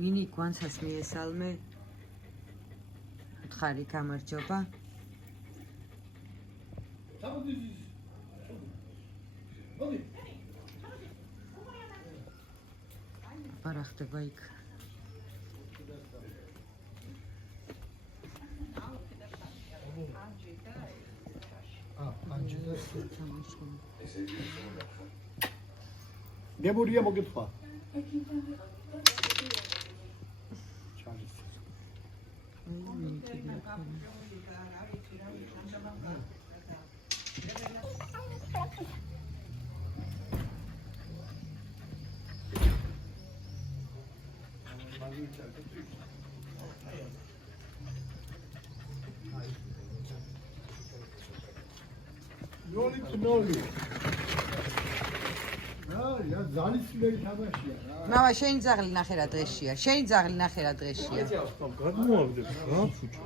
ვინი გვანცას მიესალმე ხარი გამარჯობა არა ხდება იქ გემურია მოგეთქვა ნოლი რა ზალისმერი თამაშია რა მამა შენი ძაღლი ნახე რა დღეშია შენი ძაღლი ნახე რა დღეშია გადმოაგდებ რა ფუჭო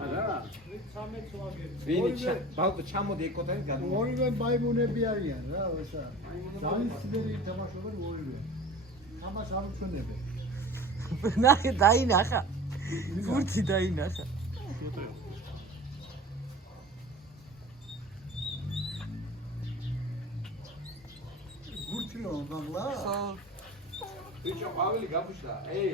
ვინი ბალტო ჩამოდი ეკოთანი გადმო ორივე მაიმუნები არიან რა ესა ზალისმერი თამაშობენ ორივე ამას არ უჩვენებენ ნახე დაინახა გურთი დაინახა გურთი რომ მაგლა ხო ბიჭო ყავილი გაბუშდა ეი